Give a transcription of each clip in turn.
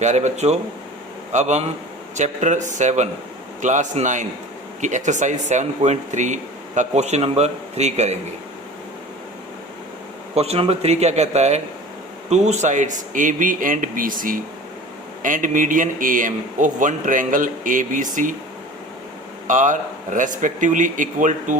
प्यारे बच्चों, अब हम चैप्टर 7 क्लास 9 की एक्सरसाइज 7.3 का क्वेश्चन नंबर 3 करेंगे। क्वेश्चन नंबर 3 क्या कहता है? Two sides A B and B C and median A M of one triangle A B C are respectively equal to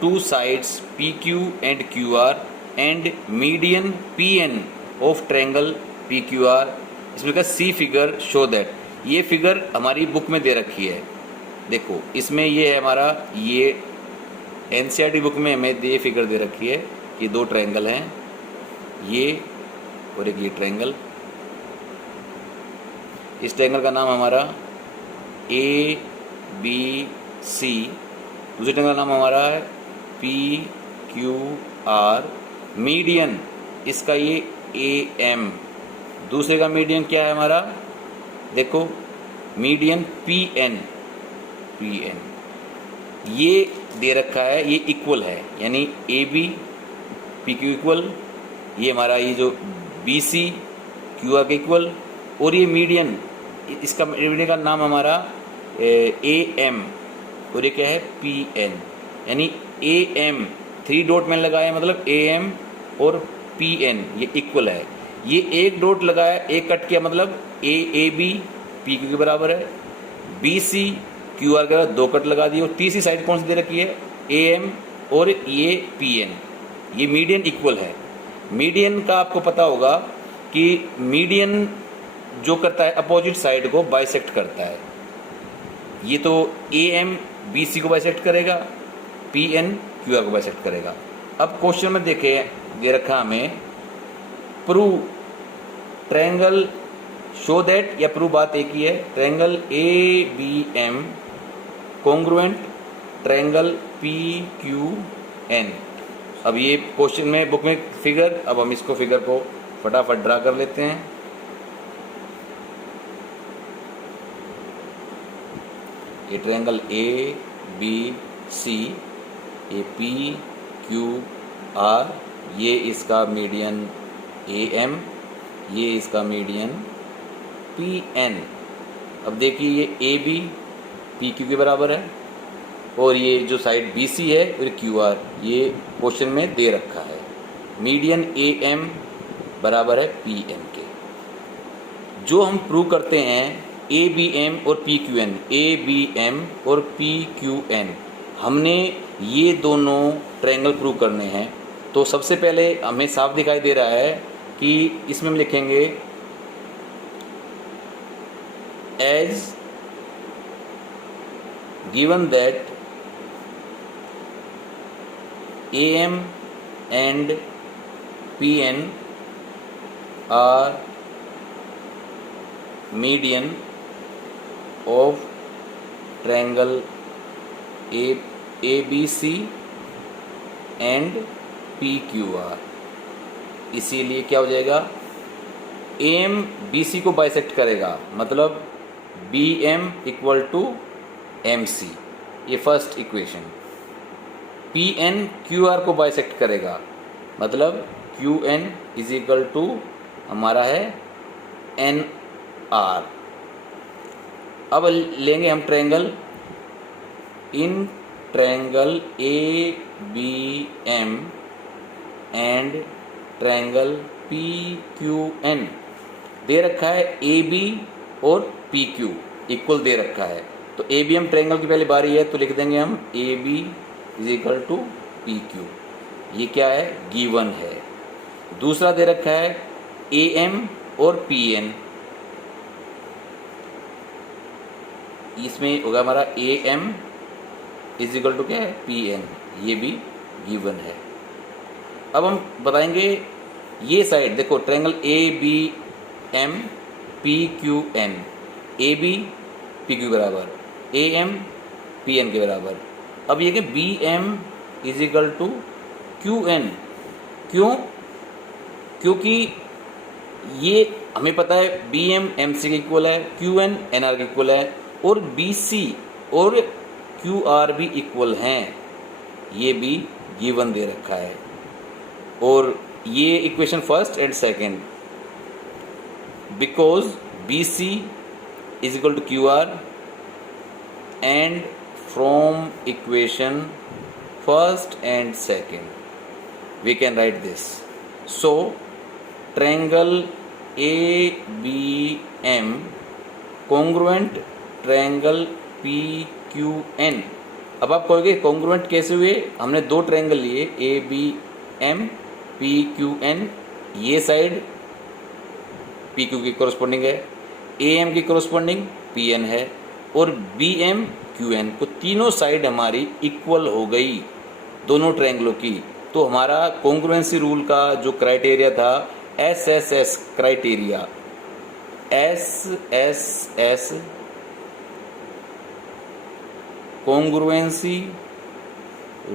two sides P Q and Q R and median P N of triangle P Q R. इसमें का see figure show that. ये figure हमारी book में दे रखी है। देखो इसमें ये है हमारा, ये एनसीईआरटी बुक में हमें ये फिगर दे रखी है कि दो ट्रायंगल हैं, ये और एक ये ट्रायंगल। इस ट्रायंगल का नाम हमारा ए बी सी, दूसरे ट्रायंगल का नाम हमारा है पी क्यू आर। मीडियन इसका ये ए एम, दूसरे का मीडियन क्या है हमारा? देखो मीडियन पी एन, ये दे रखा है, ये इक्वल है, यानी A B P Q equal, ये हमारा ये जो बी सी क्यू आर के इक्वल, और ये मीडियन, इसका मीडियन का नाम हमारा ए एम और ये क्या है पी एन, यानी ए एम 3 डॉट मैंने लगाया मतलब ए एम और पी एन ये इक्वल है। ये एक डॉट लगाया, एक कट किया मतलब ए बी पी क्यू के बराबर है, बी सी क्यू आर के बराबर 2 कट लगा दिए, और तीसरी साइड कौन सी दे रखी है? ए एम और ये पी एन। ये मीडियन इक्वल है। मीडियन का आपको पता होगा कि मीडियन जो करता है अपोजिट साइड को बाइसेक्ट करता है। ये तो ए एम बी सी को बाइसेक्ट करेगा, पी एन क्यू आर को बाइसेक्ट करेगा। अब क्वेश्चन में देखे दे रखा हमें प्रूव ट्रायंगल शो दैट, या प्रूव बात एक ही है, triangle A B M congruent triangle P Q N. अब ये क्वेश्चन में बुक में फिगर, अब हम इसको फिगर को फटाफट ड्रा कर लेते हैं। ये ट्रायंगल ए बी सी, ये पी क्यू आर, ये इसका मीडियन ए एम, ये इसका मीडियन पी एन। अब देखिए ये ए बी पी क्यू के बराबर है, और ये जो साइड बी सी है और क्यू आर, ये क्वेश्चन में दे रखा है। मीडियन ए एम बराबर है पी एन के। जो हम प्रूव करते हैं ए बी एम और P Q N, A B M और पी क्यू एन, हमने ये दोनों ट्रायंगल प्रूव करने हैं। तो सबसे पहले हमें साफ दिखाई दे रहा है कि इसमें हम लिखेंगे as given that A M and P N are median of triangle A B C and P Q R. इसीलिए क्या हो जाएगा? ए एम बी सी को बाइसेक्ट करेगा, मतलब B M equal to M C, ये first equation. P N Q R को bisect करेगा, मतलब Q N is equal to हमारा है एन आर। अब लेंगे हम triangle, in triangle A B M and triangle P Q N दे रखा है ए बी और पी क्यू इक्वल दे रखा है। तो ए बी एम ट्रायंगल की पहले बारी है, तो लिख देंगे हम A B is equal to P Q, ये क्या है? गिवन है। दूसरा दे रखा है ए एम और पी एन, इसमें होगा हमारा A M is equal to क्या है? पी एन, ये भी गिवन है। अब हम बताएंगे ये साइड, देखो triangle A B M P Q N, A B P Q बराबर, ए एम पी एन के बराबर। अब ये कि B M is equal to Q N, क्यों? क्योंकि ये हमें पता है बी एम एम सी के इक्वल है, क्यू एन एन आर के इक्वल है, और बी सी और क्यू आर भी इक्वल हैं, ये भी गिवन दे रखा है। और ये equation first and second, because BC is equal to QR, and from equation first and second we can write this. So triangle ABM congruent triangle PQN. अब आप कहोगे कॉन्ग्रुएंट कैसे हुए? हमने दो ट्रायंगल लिए ABM PQN, ये साइड PQ की कोरस्पोंडिंग है, AM की कोरस्पोंडिंग PN है, और BM QN को तीनों साइड हमारी इक्वल हो गई दोनों ट्रायंगलों की। तो हमारा कॉन्ग्रुएंसी रूल का जो क्राइटेरिया था SSS criteria, SSS congruency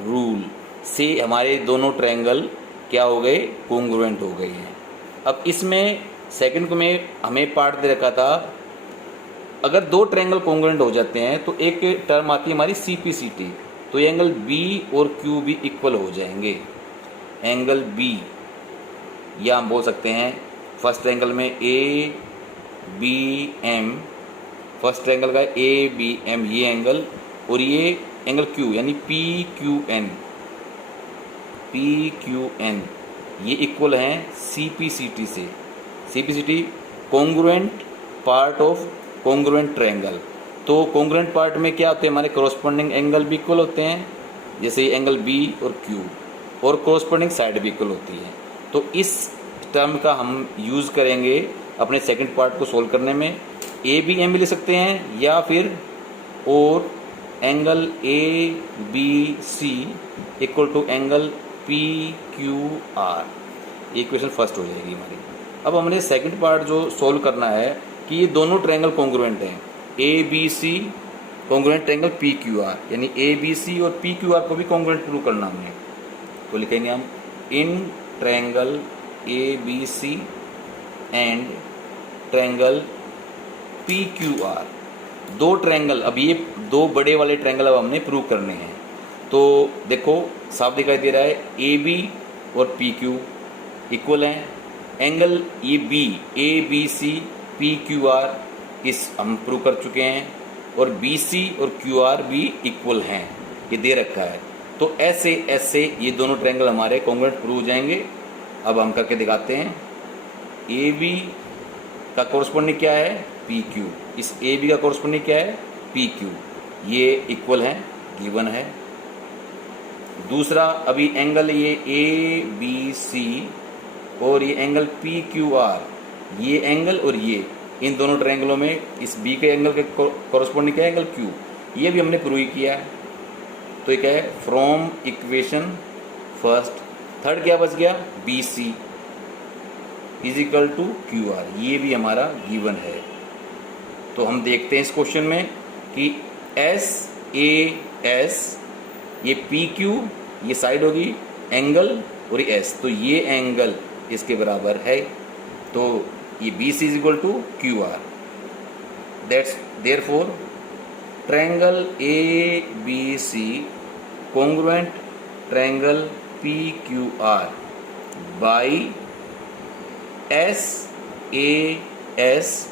rule से हमारे दोनों ट्रायंगल क्या हो गए? कॉन्ग्रुएंट हो गए हैं। अब इसमें सेकंड को में हमें पार्ट दे रखा था, अगर दो ट्रायंगल कॉन्ग्रुएंट हो जाते हैं तो एक टर्म आती है हमारी CPCT, तो ये एंगल B और Q भी इक्वल हो जाएंगे। एंगल B या हम बोल सकते हैं फर्स्ट ट्रायंगल में ABM, फर्स्ट ट्रायंगल का ABM ये एंगल, और ये एंगल Q यानी PQN ये इक्वल हैं CPCT से। CPCT congruent part of congruent triangle. तो कॉन्ग्रुएंट पार्ट में क्या होते हैं? हमारे कोरस्पोंडिंग एंगल भी इक्वल होते हैं, जैसे एंगल B और Q, और कोरस्पोंडिंग साइड भी इक्वल होती है। तो इस टर्म का हम यूज़ करेंगे अपने सेकंड पार्ट को सोल्व करने में। ABM भी ले सकते हैं या फिर और angle ABC equal to angle PQR, equation first हो जाएगी हमारी। अब हमने सेकंड पार्ट जो सोल्व करना है कि ये दोनों ट्रायंगल कॉन्ग्रुएंट हैं, ABC कॉन्ग्रुएंट ट्रायंगल PQR, यानी ABC और PQR को भी कॉन्ग्रुएंट प्रूव करना हमने। तो लिखेंगे हम in triangle ABC and triangle PQR, दो ट्रायंगल, अब ये दो बड़े वाले ट्रायंगल अब हमने प्रूव करने हैं। तो देखो साफ दिखाई दे रहा है AB और PQ इक्वल हैं। एंगल ये B ABC PQR इस हम प्रूव कर चुके हैं, और BC और QR भी इक्वल हैं, ये दे रखा है। तो ऐसे ऐसे ये दोनों ट्रायंगल हमारे कॉन्ग्रुएंट प्रूव हो जाएंगे। अब हम करके दिखाते हैं। AB का कोरस्पोंडिंग क्या है? PQ। इस AB का कोरस्पोंडिंग क्या है? PQ। ये इक्वल है, गिवन है। दूसरा अभी एंगल ये ABC और ये एंगल PQR, ये एंगल और ये, इन दोनों ट्रायंगलों में इस B के एंगल के कोरस्पोंडिंग क्या है? Angle Q। ये भी हमने प्रूव किया है। तो ये क्या है? फ्रॉम इक्वेशन फर्स्ट, थर्ड क्या बच गया? BC is equal to QR, ये भी हमारा गिवन है। तो हम देखते हैं इस क्वेश्चन में कि SAS, ये PQ, ये साइड होगी एंगल, और ये S, तो ये एंगल इसके बराबर है। तो ये BC is equal to QR। That's therefore triangle ABC congruent triangle PQR by SAS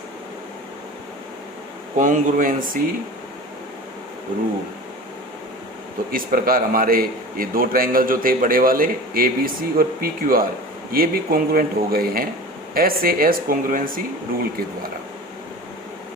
congruency rule. तो इस प्रकार हमारे ये दो ट्रायंगल जो थे बड़े वाले ABC और PQR, ये भी कॉन्ग्रुएंट हो गए हैं SAS कॉन्ग्रुएंसी रूल के द्वारा।